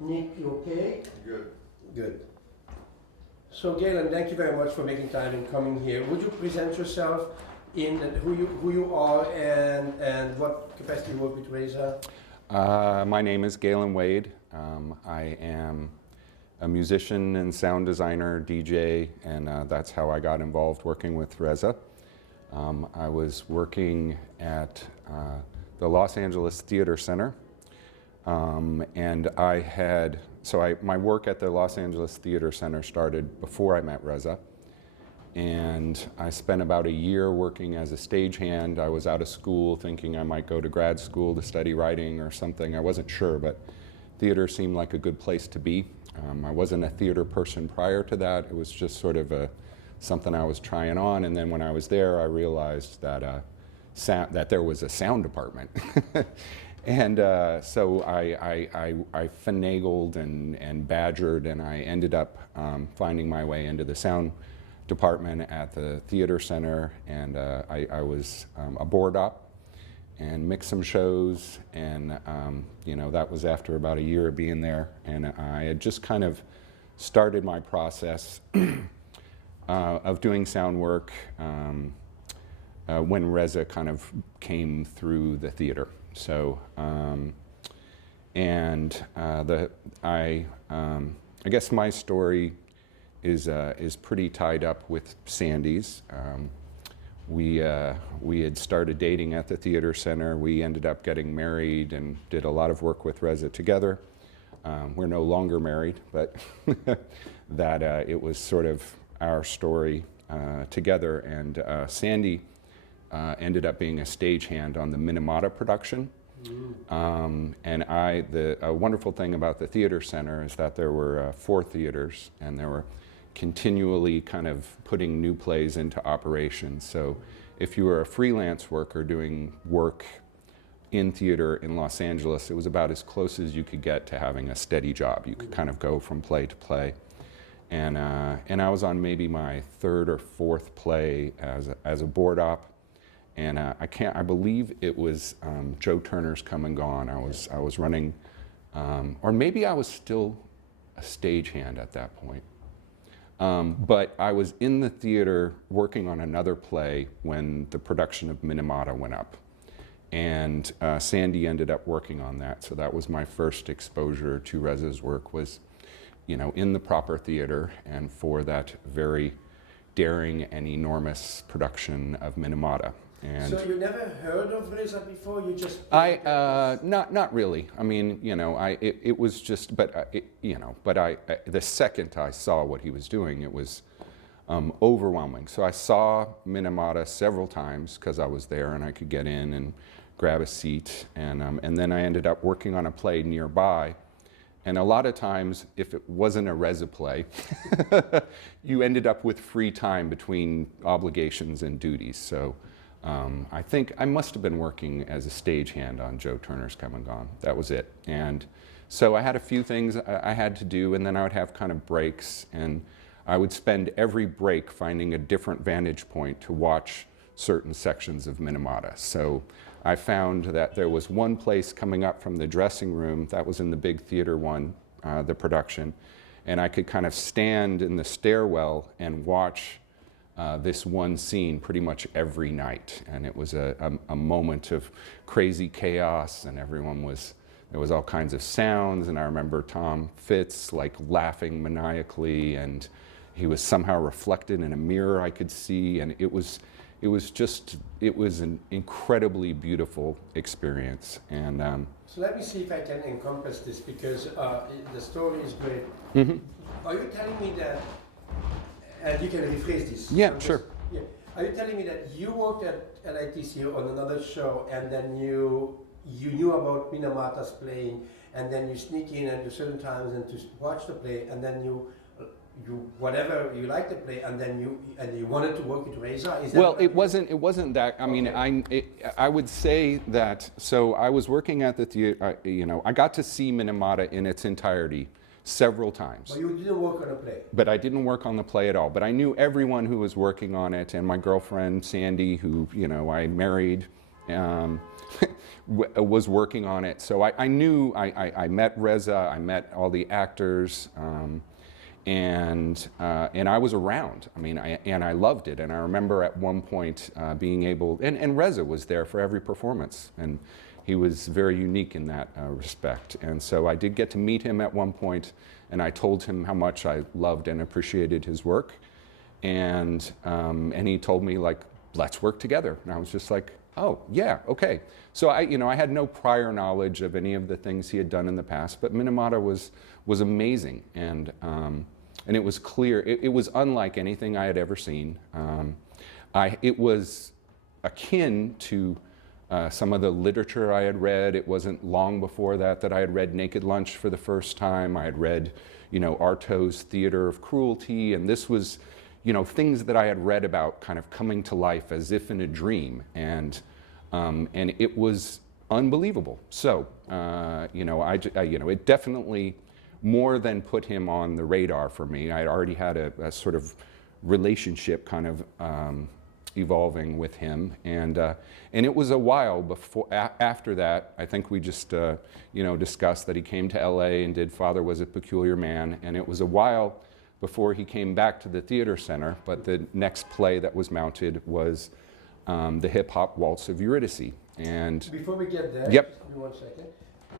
Nick, you okay? Good. Good. So Galen, thank you very much for making time and coming here. Would you present yourself in who you are and what capacity you work with Reza? My name is Galen Wade. I am a musician and sound designer, DJ, and that's how I got involved working with Reza. I was working at the Los Angeles Theater Center, and my work at the Los Angeles Theater Center started before I met Reza, and I spent about a year working as a stagehand. I was out of school thinking I might go to grad school to study writing or something. I wasn't sure, but theater seemed like a good place to be. I wasn't a theater person prior to that. It was just sort of something I was trying on, and then when I was there, I realized that that there was a sound department. And so I finagled and badgered, and I ended up finding my way into the sound department at the theater center, and I was a board op and mixed some shows, and that was after about a year of being there, and I had just kind of started my process of doing sound work when Reza kind of came through the theater. So, I guess my story is pretty tied up with Sandy's. We had started dating at the theater center. We ended up getting married and did a lot of work with Reza together. We're no longer married, but that it was sort of our story together. And Sandy ended up being a stagehand on the Minamata production. And a wonderful thing about the theater center is that there were 4 theaters, and there were continually kind of putting new plays into operation. So if you were a freelance worker doing work in theater in Los Angeles, it was about as close as you could get to having a steady job. You could kind of go from play to play. And I was on maybe my 3rd or 4th play as a board op. And I believe it was Joe Turner's Come and Gone. I was running, or maybe I was still a stagehand at that point. But I was in the theater working on another play when the production of Minamata went up. And Sandy ended up working on that. So that was my first exposure to Reza's work, was, in the proper theater, and for that very daring and enormous production of Minamata. And so you never heard of Reza before? You just not really. I mean, it was just, but the second I saw what he was doing, it was overwhelming. So I saw Minamata several times because I was there and I could get in and grab a seat, and then I ended up working on a play nearby. And a lot of times, if it wasn't a Reza play, you ended up with free time between obligations and duties. So. I think I must have been working as a stagehand on Joe Turner's Come and Gone. That was it. And so I had a few things I had to do, and then I would have kind of breaks, and I would spend every break finding a different vantage point to watch certain sections of Minamata. So I found that there was one place coming up from the dressing room, that was in the big theater one, the production, and I could kind of stand in the stairwell and watch this one scene pretty much every night, and it was a moment of crazy chaos, and there was all kinds of sounds, and I remember Tom Fitz like laughing maniacally, and he was somehow reflected in a mirror I could see, and it was an incredibly beautiful experience. And so let me see if I can encompass this, because the story is great. Mm-hmm. Are you telling me that? And you can rephrase this. Yeah, sure. Yeah. Are you telling me that you worked at LITC on another show, and then you knew about Minamata's playing, and then you sneak in at certain times and to watch the play, and then you whatever you liked the play, and then you wanted to work with Reza? Is that well, it wasn't that. I mean, I would say that. So I was working at the theater. I got to see Minamata in its entirety several times. But you didn't work on a play. But I didn't work on the play at all. But I knew everyone who was working on it, and my girlfriend Sandy, who I married um, was working on it. So I knew, I met Reza, I met all the actors, and I was around. I mean, and I loved it. And I remember at one point being able, and Reza was there for every performance, and he was very unique in that respect. And so I did get to meet him at one point, and I told him how much I loved and appreciated his work. And he told me, like, let's work together. And I was just like, oh, yeah, okay. So I had no prior knowledge of any of the things he had done in the past, but Minamata was amazing. And it was clear, it was unlike anything I had ever seen. It was akin to some of the literature I had read. It wasn't long before that I had read Naked Lunch for the first time. I had read, Artaud's Theater of Cruelty, and this was, things that I had read about kind of coming to life as if in a dream, and it was unbelievable. So, it definitely more than put him on the radar for me. I had already had a sort of relationship kind of evolving with him, and it was a while before. After that, I think we just discussed that he came to LA and did Father Was a Peculiar Man, and it was a while before he came back to the theater center. But the next play that was mounted was the Hip Hop Waltz of Eurydice. And before we get there, yep. just give me 1 second.